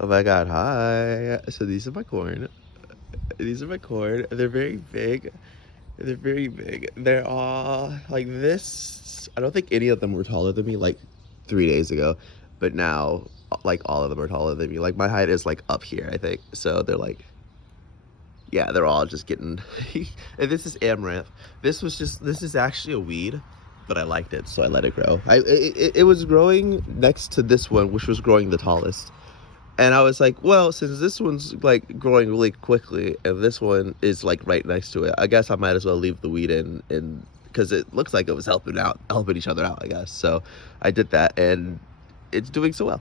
Oh my god, hi. So these are my corn. These are my corn. They're very big. They're very big. They're all like this. I don't think any of them were taller than me like 3 days ago, but now like all of them are taller than me. Like my height is like up here, I think. So they're like, yeah, they're all just getting. And this is amaranth. This is actually a weed, but I liked it, so I let it grow. It was growing next to this one, which was growing the tallest. And I was like, well, since this one's like growing really quickly and this one is like right next to it, I guess I might as well leave the weed in, and because it looks like it was helping each other out, I guess. So I did that, and it's doing so well.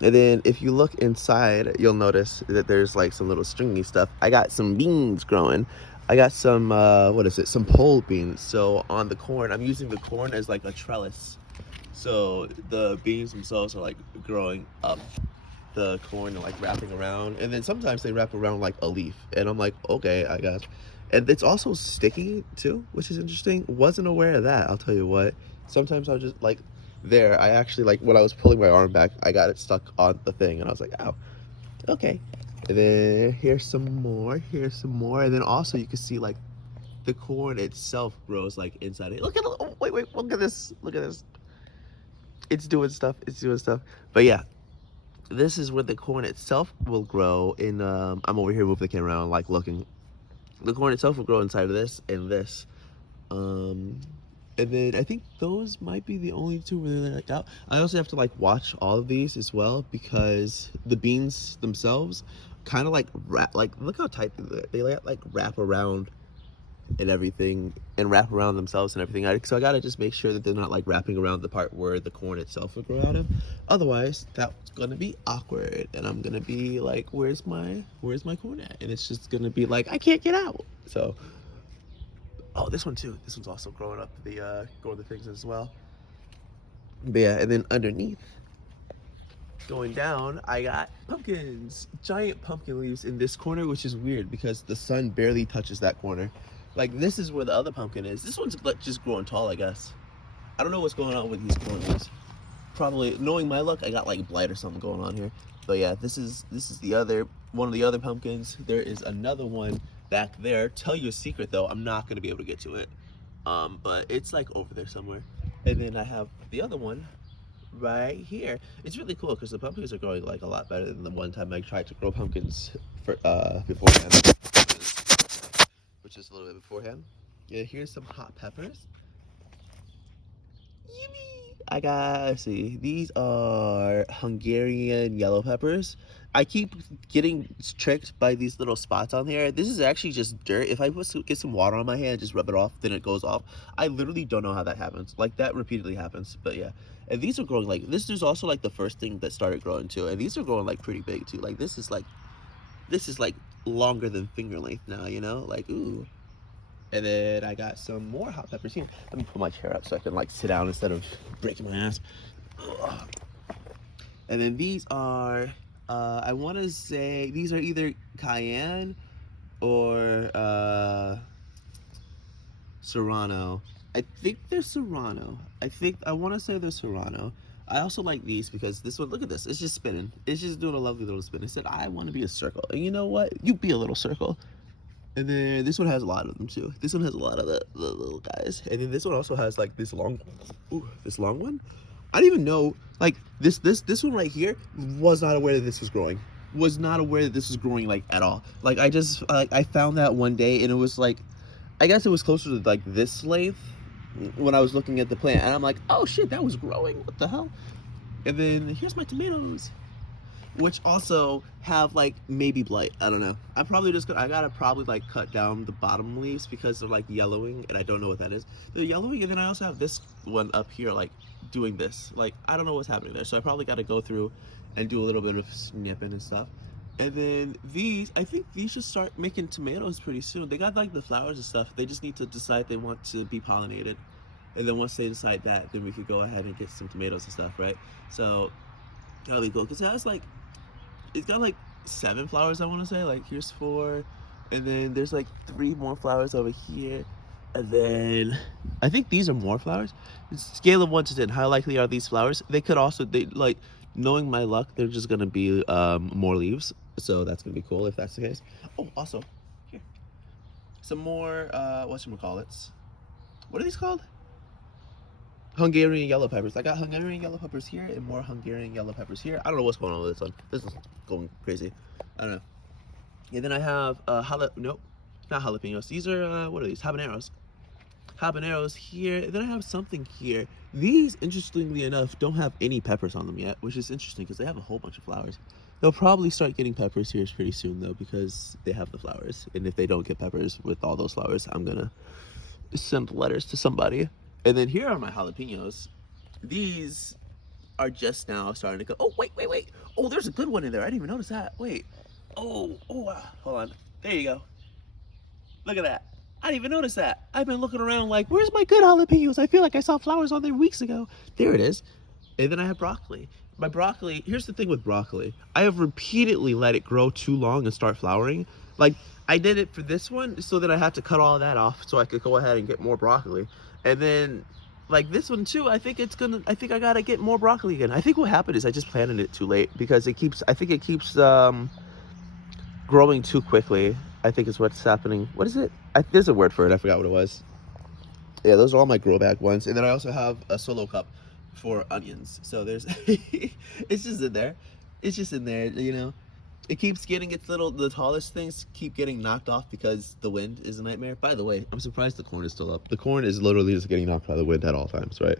And then if you look inside, you'll notice that there's like some little stringy stuff. I got some beans growing. I got some what is it? Some pole beans. So on the corn, I'm using the corn as like a trellis. So the beans themselves are like growing up the corn and like wrapping around, and then sometimes they wrap around like a leaf, and I'm like, okay, I guess. And it's also sticky too, which is interesting. Wasn't aware of that, I'll tell you what. Sometimes I'll just like, there, I actually like, when I was pulling my arm back, I got it stuck on the thing, and I was like, ow. Okay. And then here's some more, and then also you can see like the corn itself grows like inside it. Look at, oh, wait, look at this. It's doing stuff, but yeah, this is where the corn itself will grow in. I'm over here moving the camera around, like looking. The corn itself will grow inside of this and this. Um, and then I think those might be the only two really like out. I also have to like watch all of these as well, because the beans themselves kind of like wrap, like look how tight they like wrap around and everything, and wrap around themselves and everything. So I gotta just make sure that they're not like wrapping around the part where the corn itself would grow out of. Otherwise, that's gonna be awkward, and I'm gonna be like, where's my corn at? And it's just gonna be like, I can't get out. So, oh, this one too. This one's also growing up growing the things as well. But yeah, and then underneath, going down, I got pumpkins, giant pumpkin leaves in this corner, which is weird because the sun barely touches that corner. Like, this is where the other pumpkin is. This one's just growing tall, I guess. I don't know what's going on with these corners. Probably, knowing my luck, I got like blight or something going on here. But yeah, this is the other one of the other pumpkins. There is another one back there. Tell you a secret though, I'm not gonna be able to get to it. But it's like over there somewhere. And then I have the other one right here. It's really cool because the pumpkins are growing like a lot better than the one time I tried to grow pumpkins for beforehand, which is a little bit beforehand. Yeah, here's some hot peppers. Yippee! I got, let's see, these are Hungarian yellow peppers. I keep getting tricked by these little spots on here. This is actually just dirt. If I get some water on my hand, just rub it off, then it goes off. I literally don't know how that happens. Like, that repeatedly happens, but yeah. And these are growing like, this is also like the first thing that started growing too. And these are growing like pretty big too. Like, this is like longer than finger length now, you know? Like, ooh. And then I got some more hot peppers here. Let me pull my chair up so I can like sit down instead of breaking my ass. Ugh. And then these are, I want to say these are either cayenne or serrano. I think they're serrano. I want to say they're serrano. I also like these because this one, look at this. It's just spinning. It's just doing a lovely little spin. It said, I want to be a circle. And you know what? You be a little circle. And then this one has a lot of them too. This one has a lot of the little guys. And then this one also has like this long one. I didn't even know, like this one right here, was not aware that this was growing. Was not aware that this was growing like at all. Like I just like I found that one day, and it was like, I guess it was closer to like this length when I was looking at the plant, and I'm like, oh shit, that was growing. What the hell? And then here's my tomatoes, which also have like maybe blight. I don't know. I gotta probably like cut down the bottom leaves because they're like yellowing, and I don't know what that is. They're yellowing, and then I also have this one up here like doing this. Like, I don't know what's happening there, so I probably got to go through and do a little bit of snipping and stuff. And then these, I think these should start making tomatoes pretty soon. They got like the flowers and stuff. They just need to decide they want to be pollinated. And then once they decide that, then we could go ahead and get some tomatoes and stuff, right? So that'll be cool, because it's got like 7 flowers, I want to say. Like, here's 4, and then there's like 3 more flowers over here, and then I think these are more flowers. Scale of 1 to 10, how likely are these flowers? They could also, they like Knowing my luck, they're just gonna be more leaves, so that's gonna be cool if that's the case. Oh, also, here, some more whatchamacallits. What are these called? Hungarian yellow peppers. I got Hungarian yellow peppers here and more Hungarian yellow peppers here. I don't know what's going on with this one. This is going crazy. I don't know. And then I have nope, not jalapenos. These are what are these? Habaneros. Habaneros here. And then I have something here. These, interestingly enough, don't have any peppers on them yet, which is interesting because they have a whole bunch of flowers. They'll probably start getting peppers here pretty soon though, because they have the flowers. And if they don't get peppers with all those flowers, I'm gonna send letters to somebody. And then here are my jalapenos. These are just now starting to go. Oh, wait. Oh, there's a good one in there. I didn't even notice that. Wait. Oh, hold on. There you go. Look at that. I didn't even notice that. I've been looking around like, where's my good jalapenos? I feel like I saw flowers on there weeks ago. There it is. And then I have broccoli. My broccoli, here's the thing with broccoli. I have repeatedly let it grow too long and start flowering. Like, I did it for this one so that I had to cut all that off so I could go ahead and get more broccoli. And then, like this one too, I think I gotta get more broccoli again. I think what happened is I just planted it too late because I think it keeps growing too quickly. I think is what's happening. What is it? There's a word for it. I forgot what it was. Yeah, those are all my grow bag ones. And then I also have a solo cup for onions. So there's, it's just in there. It's just in there, you know. It keeps getting the tallest things keep getting knocked off because the wind is a nightmare. By the way, I'm surprised the corn is still up. The corn is literally just getting knocked by the wind at all times, right?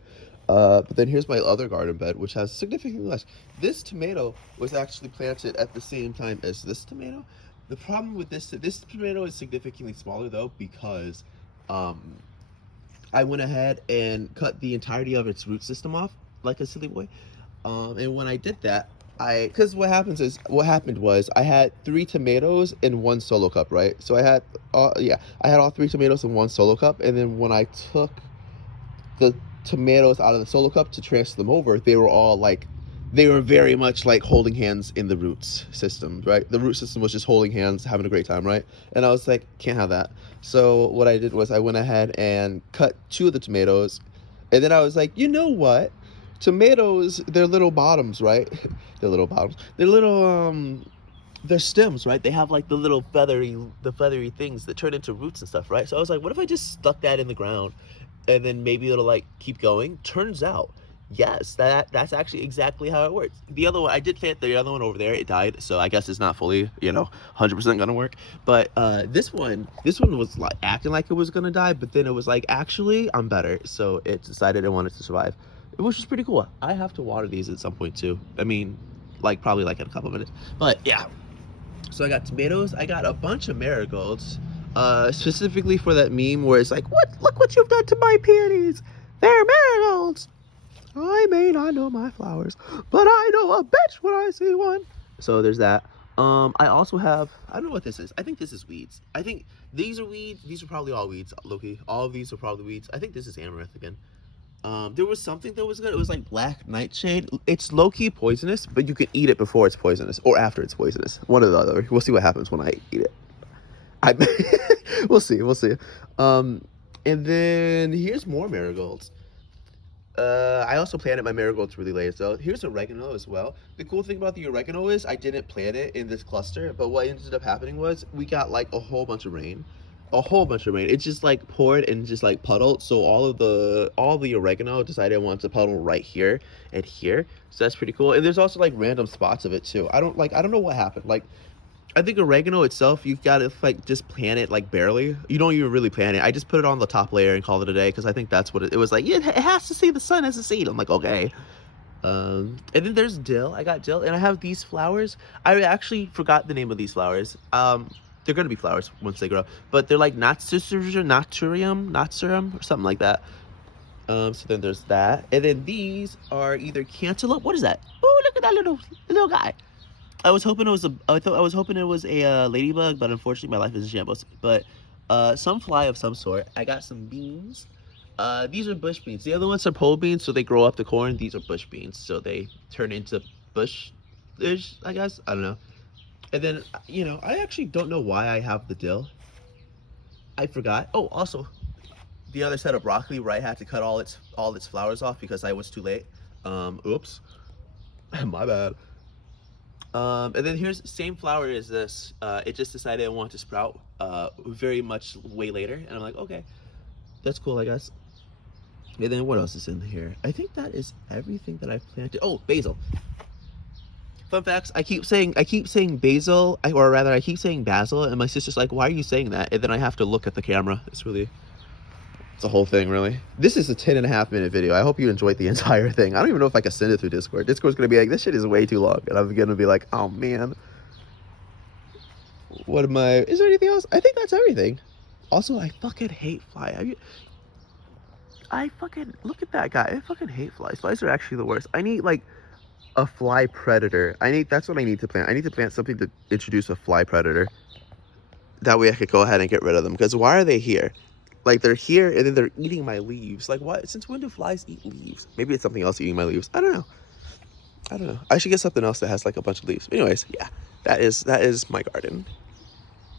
But then here's my other garden bed, which has significantly less. This tomato was actually planted at the same time as this tomato. The problem with this tomato is significantly smaller though because um, I went ahead and cut the entirety of its root system off like a silly boy. And when I did that, because what happened was I had 3 tomatoes in one solo cup, right? So I had all 3 tomatoes in one solo cup, and then when I took the tomatoes out of the solo cup to transfer them over, they were very much like holding hands in the roots system, right? The root system was just holding hands, having a great time, right? And I was like, can't have that. So what I did was I went ahead and cut 2 of the tomatoes, and then I was like, you know what? Tomatoes, they're little bottoms, right? They're little bottoms. They're stems, right? They have like the feathery things that turn into roots and stuff, right? So I was like, what if I just stuck that in the ground and then maybe it'll like keep going? Turns out, yes, that's actually exactly how it works. The other one, I did plant the other one over there. It died, so I guess it's not fully, 100% gonna work. But this one was like acting like it was gonna die, but then it was like, actually, I'm better. So it decided it wanted to survive, which is pretty cool. I have to water these at some point too. I mean, like probably like in a couple minutes. But yeah, so I got tomatoes. I got a bunch of marigolds, specifically for that meme where it's like, "What? Look what you've done to my peonies! They're marigolds. I may not know my flowers, but I know a bitch when I see one." So there's that. I also have, I don't know what this is. I think this is weeds. I think these are weeds. These are probably all weeds, Loki. All of these are probably weeds. I think this is amaranth again. There was something that was good. It was like black nightshade. It's low-key poisonous, but you can eat it before it's poisonous or after it's poisonous. One or the other. We'll see what happens when I eat it. I we'll see. And then here's more marigolds. I also planted my marigolds really late, so here's oregano as well. The cool thing about the oregano is I didn't plant it in this cluster, but what ended up happening was we got like a whole bunch of rain. A whole bunch of rain. It just like poured and just like puddled. So all the oregano decided it wanted to puddle right here and here. So that's pretty cool. And there's also like random spots of it too. I don't know what happened. Like I think oregano itself, you've got to like just plant it like barely. You don't even really plant it. I just put it on the top layer and called it a day because I think that's what it was like. Yeah, it has to see the sun as a seed. I'm like, okay. And then there's dill. I got dill, and I have these flowers. I actually forgot the name of these flowers. They're gonna be flowers once they grow, but they're like naturium, or something like that. So then there's that, and then these are either cantaloupe. What is that? Oh, look at that little guy. I was hoping it was a ladybug, but unfortunately my life is in shambles. But some fly of some sort. I got some beans. These are bush beans. The other ones are pole beans, so they grow up the corn. These are bush beans, so they turn into bush-ish, I guess. I don't know. And then, I actually don't know why I have the dill. I forgot. Oh, also, the other set of broccoli where I had to cut all its flowers off because I was too late. Oops. My bad. And then here's same flower as this. It just decided I want to sprout very much way later, and I'm like, okay, that's cool, I guess. And then what else is in here? I think that is everything that I've planted. Oh, basil. Fun facts: I keep saying basil, or rather, I keep saying basil, and my sister's like, "Why are you saying that?" And then I have to look at the camera. It's a whole thing, really. This is a 10.5-minute video. I hope you enjoyed the entire thing. I don't even know if I can send it through Discord. Discord's gonna be like, this shit is way too long, and I'm gonna be like, oh man. What am I? Is there anything else? I think that's everything. Also, I fucking hate fly. I fucking look at that guy. I fucking hate flies. Flies are actually the worst. I need like a fly predator. That's what I need to plant. I need to plant something to introduce a fly predator. That way I could go ahead and get rid of them. Because why are they here? Like, they're here and then they're eating my leaves. Like, what? Since when do flies eat leaves? Maybe it's something else eating my leaves. I don't know. I should get something else that has like a bunch of leaves. Anyways, yeah, that is my garden.